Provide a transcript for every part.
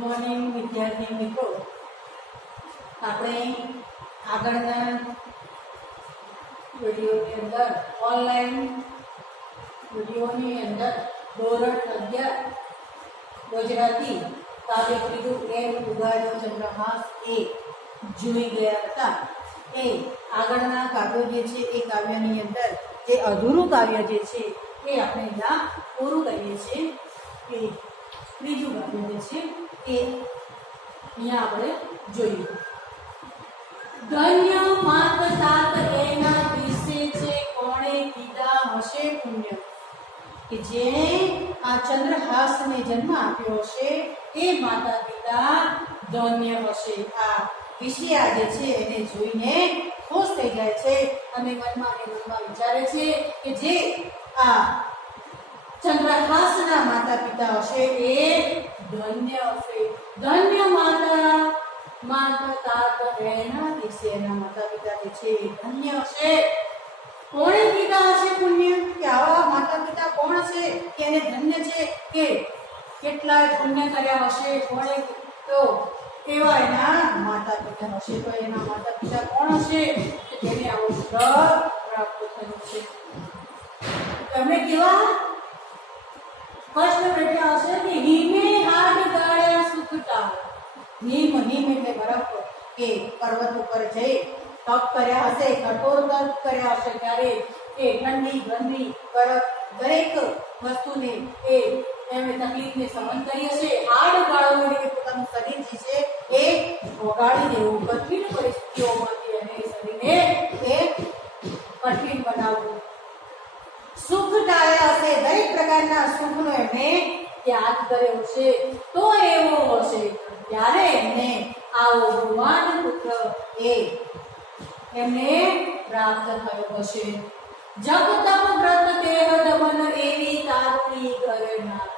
Morning વિદ્યાર્થી મિત્રો, આપણે આગળના વિડીયોની અંદર ઓનલાઈન વિડીયોની અંદર ધોરણ 11 ગુજરાતી કાવ્ય કીધું એમ ઉગાડ્યો ચંદ્રહાસ એ જોઈ ગયા હતા. એ આગળના કાવ્યો જે છે એ કાવ્યની અંદર જે અધૂરું કાવ્ય જે છે એ આપણે અહીંયા પૂરું કરીએ છીએ. એ ત્રીજું કાવ્ય જે છે એ અહીંયા આપણે જોઈએ. ધન્ય માત તાત એના વિશે છે કોણે કીધા હશે પુણ્ય, કે જેણે આ ચંદ્રહાસને જન્મ આપ્યો હશે એ માતા પિતા ધન્ય હશે. આ વિષયા જે છે એને જોઈને ખુશ થઈ જાય છે અને મનમાં વિચારે છે કે જે આ ચંદ્રહાસના માતા પિતા હશે એ ધન્ય હશે. ધન્ય માતા તાત એના વિશે એના માતા પિતા જે છે એ ધન્ય હશે. કોણે કીધા હશે પુણ્ય, કે આવા માતા પિતા કોણ છે કે એને ધન્ય છે, કે કેટલા પુણ્ય કર્યા હશે, કોણે તો એવા એના માતા પિતા હશે. તો એના માતા પિતા કોણ હશે કે જેને આવું ફળ પ્રાપ્ત થયું છે. તમે કેવા કષ્ટ બેઠા હશે કે હિમે હાડ ગાળ્યા સુખતા. હિમ એટલે બરફ, કે પર્વત ઉપર જઈ તપ કર્યા હશે, કઠોર તપ કર્યા હશે, ત્યારે એ ઠંડી ગંદી બરફ દરેક વસ્તુને એ એમને તકલીફને સહન કરી હશે. હાડ ગાળવું એટલે પોતાનું શરીર જે છે એ ઓગાળી દેવું, કઠિન પરિસ્થિતિઓમાંથી અને શરીરને એ કઠિન બનાવવું. સુખ ટાળ્યા હશે, દરેક પ્રકારના સુખનો એમને ત્યાગ કર્યો છે. તો એવો હશે ત્યારે એમને આવો ભગવાન પુત્ર એ એમને પ્રાપ્ત થયો હશે. જપ તપ વ્રત દેહ દમન એવી તારુની ઘરનાર.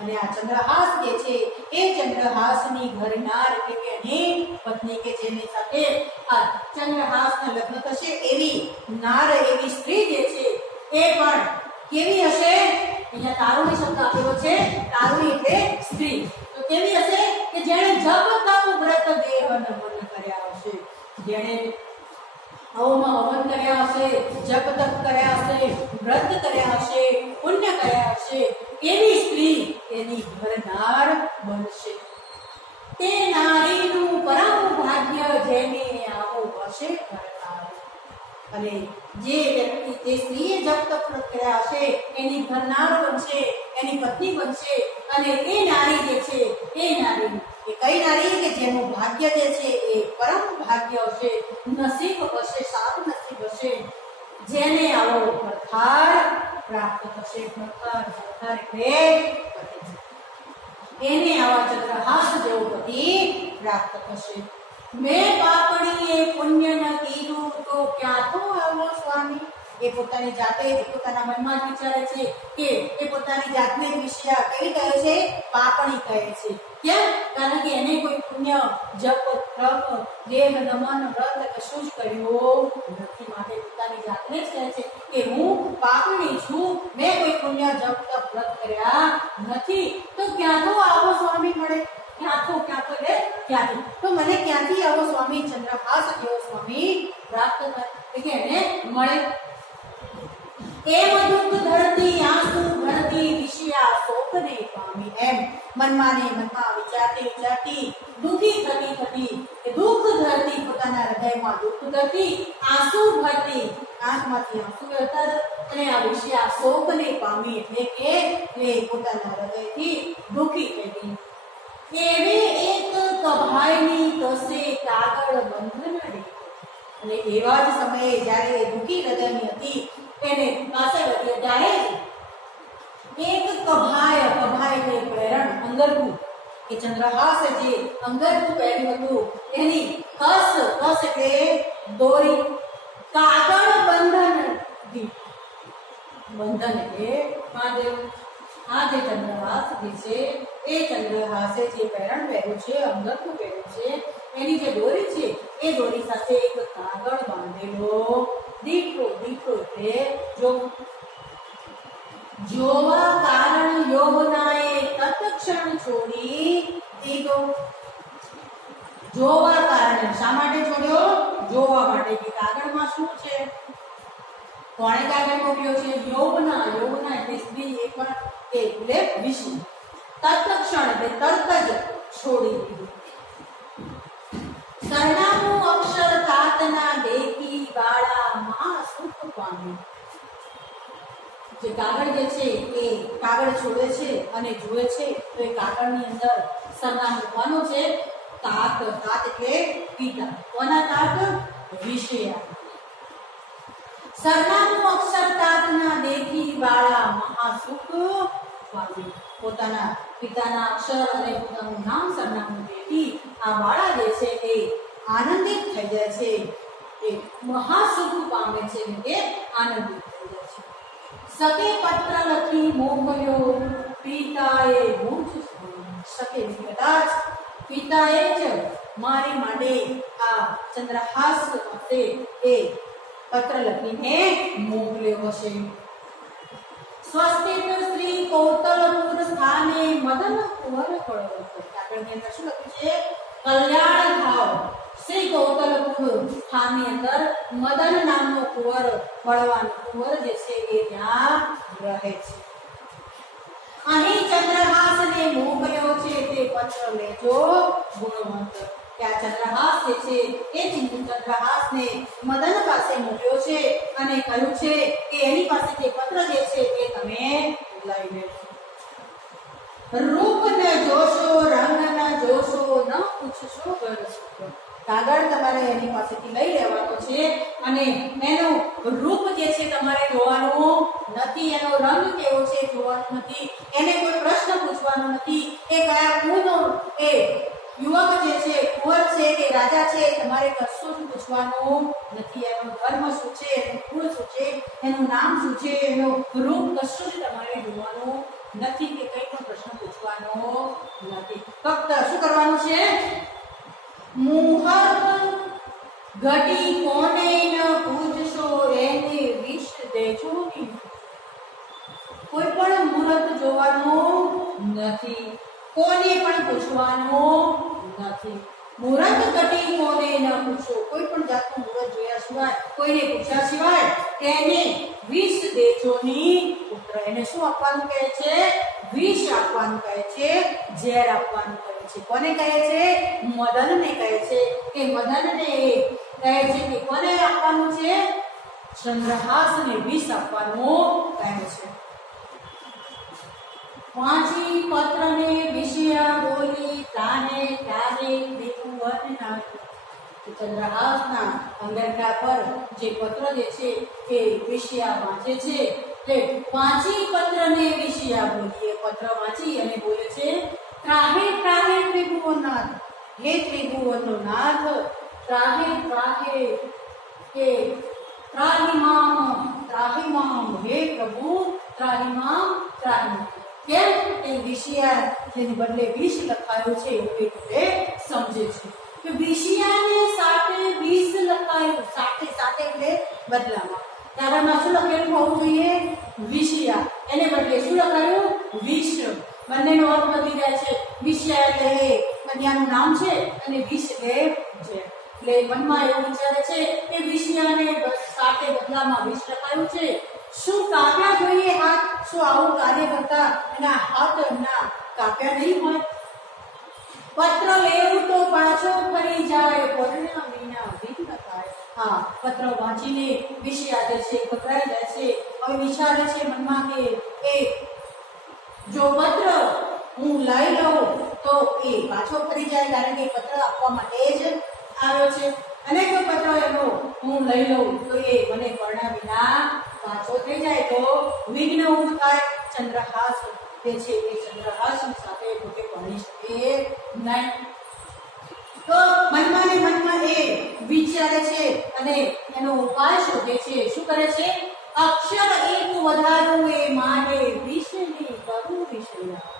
અને આ ચંદ્રહાસ જે છે એ ચંદ્રહાસની ઘરનાર કે એની પત્ની, કે જેની સાથે આ ચંદ્રહાસના લગ્ન થશે એવી નાર, એવી સ્ત્રી જે છે એ પણ કેવી હશે? અહીંયા તારુણી શબ્દ આપેલો છે. તારુણી એટલે સ્ત્રી. તો કેવી હશે? કે જેણે જપ તપ વ્રત દેહ દમન કર્યા હશે, જેણે હવન કર્યા હશે, જપ તપ કર્યા હશે, વ્રત કર્યા હશે, પુણ્ય કર્યા હશે, એવી સ્ત્રી એની ઘરનાર બનશે. તે નારીનું પરમ ભાગ્ય જેને આવો હશે ઘરનાર. અને જે વ્યક્તિ, જે સ્ત્રીએ જપ તપ વ્રત કર્યા હશે એની ઘરનાર બનશે, એની પત્ની બનશે. અને એ નારી જે છે એ નારી, એ કઈ નારી? કે જેનું ભાગ્ય જે છે એ પરમ ભાગ્ય હશે, નસીબ હશે, સારું નસીબ હશે, જેને આવો ભરથાર પ્રાપ્ત થશે. ભરથાર એટલે એને આવા ચંદ્રહાસ જેવો પતિ પ્રાપ્ત થશે. મેં પાપણીએ પુણ્ય ન કીધું તો ક્યાંતો આવો સ્વામી. એ પોતાની જાતે જ પોતાના મનમાં જ વિચારે છે કે એ પોતાની જાતને જ વિષયા કેવી કહે છે? પાપણી કહે છે. કેમ? કારણ કે એને કોઈ પુણ્ય જપ તપ દેહ દમન વ્રત કશું જ કર્યું નથી. માટે પોતાની જાતને જ કહે છે કે હું પાપણી છું, મેં કોઈ પુણ્ય જપ તપ વ્રત કર્યા નથી. તો ક્યાંતો આવો સ્વામી મળે? ક્યાંથી? તો મને ક્યાંથી આવો સ્વામી, ચંદ્રહાસ જેવો સ્વામી પ્રાપ્ત થાય કે એને મળે? એમ દુઃખ ધરતી આંસુ ભરતી વિષયા શોકને પામી. એમ મનમાં વિચારતી દુઃખી થતી કે દુઃખ ધરતી, પોતાના હૃદયમાં દુઃખ ધરતી, આંસુ ભરતી, આંખમાંથી આંસુ વહેતા અને આ વિષયા શોકને પામી એટલે કે એ પોતાના હૃદયથી દુઃખી થઈ ગઈ. એવી એક કભાઈની કસે કાગળ બંધન રહી. અને એવા જ સમયે જ્યારે દુઃખી હૃદયની હતી એને પાસે હતી ત્યારે એક કભાય એટલે પ્રેરણ, અંગરખું, કે ચંદ્રહાસ જે અંગરખું પહેર્યું હતું એની કસ એટલે દોરી, કાગળ બંધન એટલે બાંધેલું. આ જે ચંદ્રહાસ જે છે એ ચંદ્રહાસે જે પહેરણ પહેર્યું છે, અંગરખું પહેર્યું છે, એની જે દોરી છે એ દોરી સાથે એક કાગળ બાંધેલો દીકરો એટલે જોવા કારણ યોગનાએ તત્ક્ષણ છોડી દીધો જોવા કારણે. શા માટે છોડ્યો? જોવા માટે કે કાગળમાં શું છે. કોણે કાગળ મોકલ્યો છે? યૌવના. યૌવના એટલે સ્ત્રી એ પણ એટલે વિષ્ણુ. તત્ક્ષણ એટલે તરત જ છોડી દીધું. સરનામું અક્ષર તાતના દેખી બાળા મહા સુખ પામી. જે કાગળ જે છે એ કાગળ છોડે છે અને જુએ છે તો એ કાગળની અંદર સરનામું કોનું છે? તાત. તાત એટલે પિતા. કોના તાત? વિષયા. સરનામું અક્ષર તાતના દેખી બાળા મહા સુખ પામી. પોતાના પિતાના અક્ષર અને પોતાનું નામ સરનામું દેખી આ બાળા જે છે એ આનંદિત થઈ જાય છે, એ મહા સુખ પામે છે એટલે આનંદિત થઈ જાય છે. સકે પત્ર લખી મોકલ્યો પિતાએ મુજ સકે. કદાચ પિતાએ જ મારી માટે આ ચંદ્રહાસ વખતે એ પત્ર લખીને મોકલ્યો હશે. સ્વસ્તિત શ્રી કૌતલપુર સ્થાને મદન કુંવર પડ્યો. આગળની અંદર શું લખ્યું છે? કલ્યાણ થાવ શ્રી કૌતલપુર સ્થાનની અંદર મદન નામનો કુંવર, બળવાન કુંવર જે છે એ ત્યાં રહે છે. અહીં ચંદ્રહાસને મોકલ્યો છે તે પત્ર લેજો ગુણવંત. કે આ ચંદ્રહાસ જે છે એ ચંદ્રહાસને મદન પાસે મોકલ્યો છે અને કહ્યું છે કે એની પાસે જે પત્ર જે છે એ તમે લઈ લેજો. રૂપ ન જોશો રંગ ન જોશો ન પૂછશો ઘર સુખ. કાગળ તમારે એની પાસેથી લઈ લેવાનો છે અને એનું રૂપ જે છે તમારે જોવાનું નથી, એનો રંગ કેવો છે જોવાનું નથી, એને કોઈ પ્રશ્ન પૂછવાનો નથી, એ કયા કુળનો એ યુવક જે છે કુંવર છે કે રાજા છે તમારે કશું જ પૂછવાનું નથી. એનો ધર્મ શું છે, એનું કુળ શું છે, એનું નામ શું છે, એનું રૂપ કશું જ તમારે જોવાનું નથી કે કઈ પણ પ્રશ્ન પૂછવાનો નથી. ફક્ત શું કરવાનું છે? મુહૂર્ત ઘટી કોને ન પૂછશો એને વિષ દેજો. કોઈ પણ મુહૂર્ત જોવાનું નથી, કોને પણ પૂછવાનું નથી. મુહૂર્ત ઘટી કોને ન પૂછો. કોઈ પણ જાતનું મુહૂર્ત જોયા સિવાય, કોઈને પૂછ્યા સિવાય તેને વિષ દેજોની પુત્ર. એને શું આપવાનું કહે છે? વિષ આપવાનું કહે છે, ઝેર આપવાનું કહે છે. કોને કહે છે? મદનને કહે છે કે મદનને કહે છે કે કોને આપવાનું છે? ચંદ્રહાસને વિષ આપવાનું કહે છે. વાંચી પત્રને વિષયા બોલી તાને તારે દેવવન ના. ચંદ્રહાસના અંગરખા પર જે પત્ર જે છે એ વિષયા વાંચે છે તે વાંચી પત્રને વિષયા બોલી. એ પત્ર વાંચી અને બોલે છે ત્રાહે ત્રાહે ત્રિભુવનનાથ. હે ત્રિભુવનનો નાથ, ત્રાહે ત્રાહે કે ત્રાહિમામ હે પ્રભુ, ત્રાહિમામ ત્રાહિમામ. કેમ? એ વિષયા જેને બદલે વિષ લખાયું છે એવું એ સમજે છે કે વિષયાને સાથે વિષ લખાયું. સાથે સાથે એટલે બદલામાં. કાગળમાં શું લખેલું હોવું જોઈએ? વિષયા. એને બદલે શું લખાયું? વિષ. બંનેનો અર્થ બદલી જાય છે. વિષયા એટલે કન્યાનું નામ છે અને વિષ એટલે છે. એટલે મનમાં એવું વિચારે છે કે વિષયાને સાથે બદલામાં વિષ લખાયું છે. શું કાપ્યા જોઈએ હાથ? શું આવું કાર્ય કરતા એના હાથ એમના કાપ્યા નહીં હોય? પત્ર લેવું તો પાછો ફરી જાય, પરિણામ વિના વિઘ્ન થાય. હા, પત્ર વાંચીને વિષયા જે છે ગભરાઈ જાય છે. હવે વિચારે છે મનમાં કે એ જો પત્ર હું લઈ લઉં તો એ પાછો ફરી જાય, કારણ કે પત્ર આપવા માટે જ આવ્યો છે. અને જો પત્ર એનો હું લઈ લઉં તો એ મને પરણા વિના પાછો થઈ જાય તો વિઘ્ન ઊભું થાય. ચંદ્રહાસ જે છે એ ચંદ્રહાસ સાથે પોતે ભણી શકે નહીં. તો મનમાં ને મનમાં એ વિચારે છે અને એનો ઉપાય શોધે છે. શું કરે છે? અક્ષર એક વધારું એ મારે વિષની કરું વિષયા.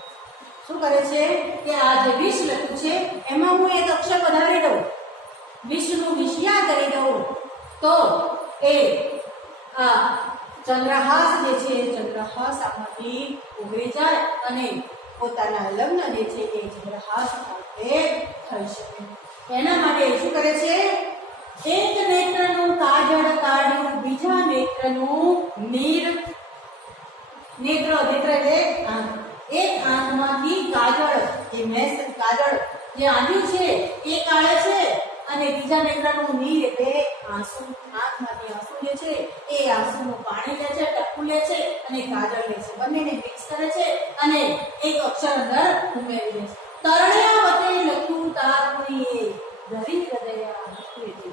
શું કરે છે કે આ જે વિષ લખ્યું છે એમાં હું એક અક્ષર વધારી દઉં, વિષનું વિષયા કરી દઉં તો એ આ ચંદ્રહાસ જે છે ચંદ્રહાસ આમાંથી ઉભરી જાય અને પોતાના લગ્ન જે છે એ ચંદ્રહાસ સાથે થઈ શકે. એના માટે શું કરે છે? એક નેત્રનું કાજળ કાઢ્યું, બીજા નેત્રનું નેત્ર એટલે આંખ. એક આંખમાંથી કાજળ, એ મેસ કાજળ જે આંધ્યું છે એ કાઢે છે અને બીજા નેત્રનું નીર એટલે આંસુ, આંખમાંથી આંસુ જે છે એ આંસુનું પાણી લે છે, ટપકું લે છે અને કાજળ લે છે. બંનેને મિક્સ કરે છે અને એક અક્ષર અંદર ઉમેરી દે છે. તરણ્યા વતે લખ્યું તારુણીએ ધરી હૃદયા મધ્યે.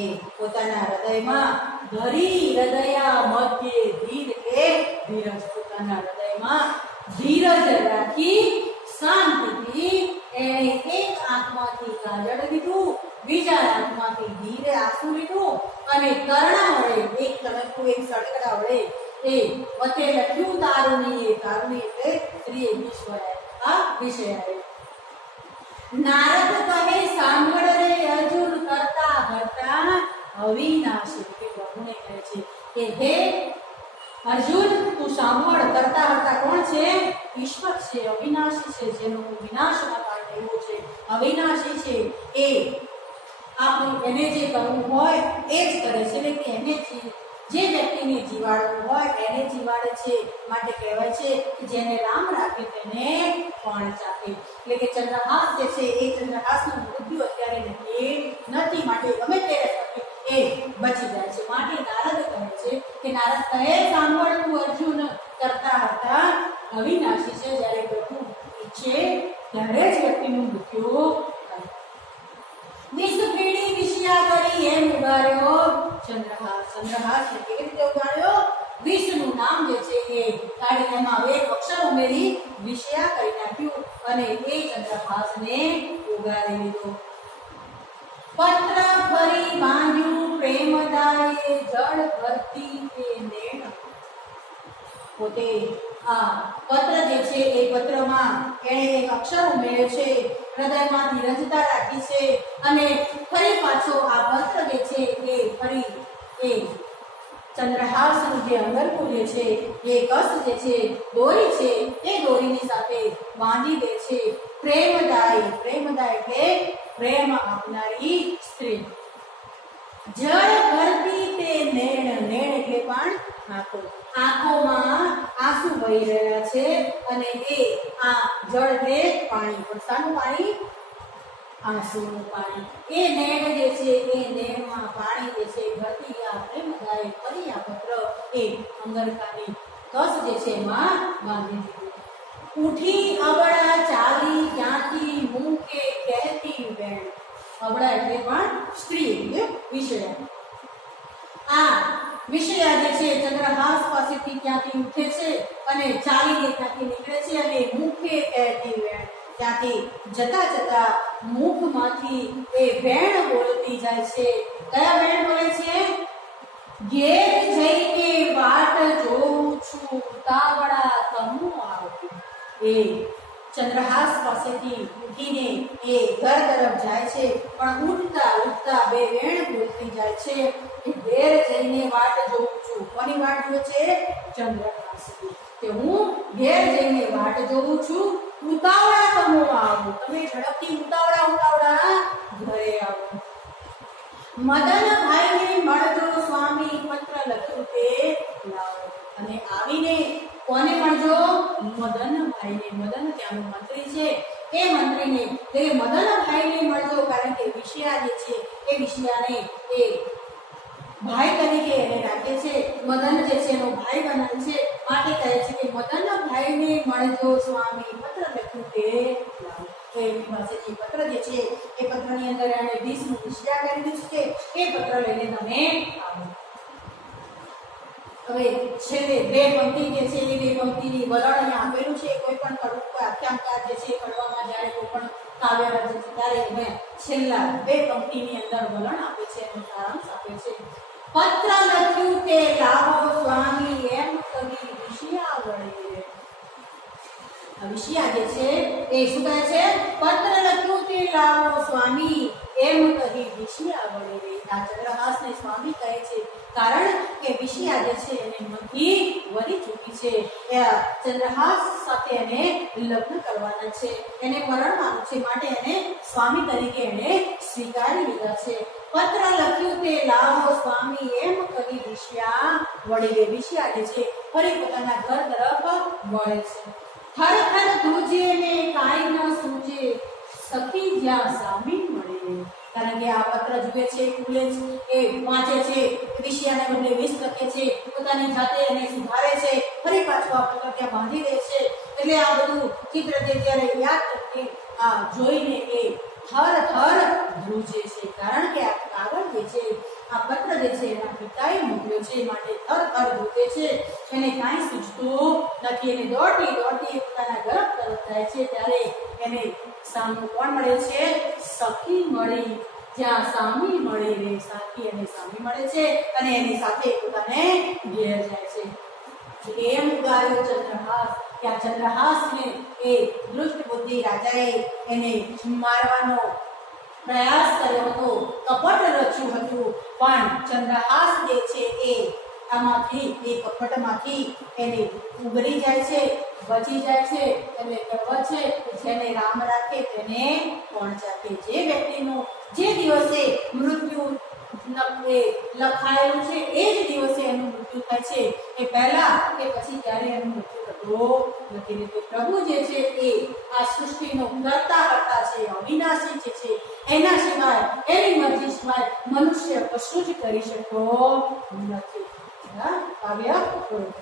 એ પોતાના હૃદયમાં ધરી હૃદયા મધ્યે, ધીર એટલે ધીરજ, પોતાના હૃદયમાં ધીરજ રાખી શાંતિથી એણે એક આંખમાંથી કાજળ લીધું, બીજા આંખમાંથી ધીરે આંસુ લીધું અને કર્ણા વડે, એક તણખું એક સળકડા વડે એ વતે લખ્યું તારુણીએ. તારુણી એટલે સ્ત્રી વિશ્વયા, આ વિષયાએ. નારદ કહે સાંભળ રે અર્જુન કરતા કરતા અવિનાશી. કે બ્રહ્મને કહે છે કે હે અર્જુન તું સાંભળ, કરતા કરતા કોણ છે? ઈશ્વર છે, અવિનાશી છે, જેનો વિનાશ ન થાય એવો છે, અવિનાશી છે. એ આપણે એને જે કરવું હોય એ જ કરે છે, એટલે કે એને જે વ્યક્તિને જીવાડવું હોય એને જીવાડે છે. માટે કહેવાય છે કે જેને રામ રાખે તેને પણ ચાખે. એટલે કે ચંદ્રહાસ જે છે એ ચંદ્રહાસનું મૃત્યુ અત્યારે નક્કી નથી, માટે ગમે તે એ બચી જાય છે. માટે નારદ કહે છે કે નારદ કહે સાંભળ તું અર્જુન, કરતા હતા અવિનાશી છે, જ્યારે પ્રભુ ઈચ્છે ત્યારે જ વ્યક્તિનું મૃત્યુ થાય. વિષ પીડી વિષયા કરી એમ ઉગાડ્યો ચંદ્રહાસ. ચંદ્રહાસ કેવી રીતે ઉગાડ્યો? વિષનું નામ જે છે એ કાઢી એમાં એક અક્ષર ઉમેરી વિષયા કરી નાખ્યું અને એ ચંદ્રહાસને ઉગાડી લીધો. પત્ર ફરી બાંધ્યું પ્રેમદાયે, જળ ભરતી તે નેણ. પોતે આ પત્ર જે છે એ પત્રમાં એણે એક અક્ષર ઉમેર્યો છે, હૃદયમાં ધીરજતા રાખી છે અને ફરી પાછો આ પત્ર જે છે એ ફરી એ ચંદ્રહાસનું જે અંદરનું જે છે એ કસ જે છે દોરી છે એ દોરીની સાથે બાંધી દે છે. પ્રેમદાય, પ્રેમદાય એટલે પ્રેમ આપનારી સ્ત્રી. જળ ભરતી તે નેણ, નેણ એટલે પણ આંખો. આંખોમાં આંસુ વહી રહ્યા છે અને એ આ જળ એટલે પાણી, વરસાદનું પાણી, આંસુનું પાણી. એ નેણ જે છે એ નેણમાં પાણી જે છે ભરતી આ પ્રેમદાય ફરી આ પત્ર એ અંગરખાની કસ જે છે એમાં બાંધી દીધું. ઉઠી અબળા ચાલી ક્યાંથી મૂકે કહેતી વેણ. અબળા એટલે પણ સ્ત્રી એટલે વિષયા. આ વિષયા જે છે ચંદ્રહાસ પાસેથી ક્યાંથી ઉઠે છે અને ચાલીને ક્યાંથી નીકળે છે અને મુખે કહેતી વેણ, ત્યાંથી જતા જતા મુખમાંથી એ વેણ બોલતી જાય છે. કયા વેણ બોલે છે? ઘેર જઈને વાટ જોઉં છું, તાવડા તમુ આવતું. એ ચંદ્રહાસ પાસેથી ઉઠીને એ ઘર તરફ જાય છે, પણ ઉઠતા ઉઠતા બે વેણ બોલતી જાય છે કે ઘેર જઈને વાટ જોઉં છું. કોની વાટ જોવે છે? ચંદ્રહાસની. કે હું ઘેર જઈને વાટ જોઉં છું, ઉતાવળા તમો આવો, તમે ઝડપથી ઉતાવળા ઉતાવળા ઘરે આવો. મદનભાઈને મળજો સ્વામી, પત્ર લખ્યું તે લાવો. અને આવીને કોને મળજો? મદનભાઈને. મદન ત્યાંનો મંત્રી છે, એ મંત્રીને તે મદનભાઈને મળજો, કારણ કે વિષયા જે છે એ વિષયાને એ ભાઈ તરીકે એને રાખે છે. મદન જે છે એનો ભાઈ બનાવે છે, માટે કહે છે કે મદનભાઈને મળજો સ્વામી, પત્ર લખ્યું તે લાવો. તો એની પાસે જે પત્ર જે છે એ પત્રની અંદર એને 20 વિષયા કરી દીધું છે, એ પત્ર લઈને તમે આવો. હવે છેલ્લે બે પંક્તિ જે છે એ બે પંક્તિની વલણ અહીંયા આપેલું છે. કોઈ પણ આખ્યાનકાર જે છે કરવામાં જ્યારે કોઈ પણ કાવ્ય રચે છે ત્યારે મેં છેલ્લા બે પંક્તિની અંદર વલણ આપે છે, એનો સારાંશ આપે છે. પત્ર લખ્યું તે લાવો સ્વામી, એમ કહી વિષયા વળે. આ વિષયા જે છે એ શું કહે છે? પત્ર લખ્યું તે લાવો સ્વામી, એમ કહી વિષયા વળે. આ ચંદ્રહાસને સ્વામી કહે છે, કારણ કે વિષયા જે છે એને મનથી વળી ચૂકી છે. એ ચંદ્રહાસ સાથે એને લગ્ન કરવાના છે, એને પરણવાનું છે, માટે એને સ્વામી તરીકે એને સ્વીકારી લીધા છે. પત્ર લખ્યું તે લાવો સ્વામી એમ કહી વિષયા વળી રે. વિષયા જે છે ફરી પોતાના ઘર તરફ વળે છે. થર થર ધ્રુજે ને કાંઈ ન સૂજે, સખી જ્યાં સ્વામી મળે. કારણ કે આ પત્ર જુએ છે, ખુલે છે, એ વાંચે છે, વિષયાને બદલે વિષ લખે છે, પોતાની જાતે એને સુધારે છે, ફરી પાછું આ પત્ર ત્યાં બાંધી દે છે. એટલે આ બધું ચિત્ર જે ત્યારે યાદ કરતી આ જોઈને એ થર થર ધ્રુજે છે. કારણ કે આ કાગળ જે છે, આ પત્ર જે છે એના પિતાએ મોકલ્યો છે, માટે થર થર ધ્રુજે છે. એને કાંઈ સૂચતું નથી. એને દોડતી દોડતી પોતાના ઘર તરફ જાય છે, ત્યારે એને સામું કોણ મળે છે? સખી મળી. જ્યાં સ્વામી મળે રે, સખી અને સ્વામી મળે છે અને એની સાથે પોતાને ઘેર જાય છે. એમ ગાયો ચંદ્રહાસ કે આ ચંદ્રહાસને એ દુષ્ટ બુદ્ધિ રાજાએ એને મારવાનો પ્રયાસ કર્યો હતો, કપટ રચ્યું હતું, પણ ચંદ્રહાસ જે છે એ આમાંથી એ કપટમાંથી એને ઉગરી જાય છે, બચી જાય છે. એટલે કહેવત છે જેને રામ રાખે તેને કોણ ચાખે. જે વ્યક્તિનું જે દિવસે મૃત્યુ લખાયેલું છે એ જ દિવસે એનું મૃત્યુ થાય છે, એ પહેલા કે પછી ત્યારે એનું મૃત્યુ થતું નથી. તો પ્રભુ જે છે એ આ સૃષ્ટિનો કરતા કરતા છે, અવિનાશી જે છે, એના સિવાય એની મરજી સિવાય મનુષ્ય કશું જ કરી શકતો નથી. કાવ્ય પૂરું.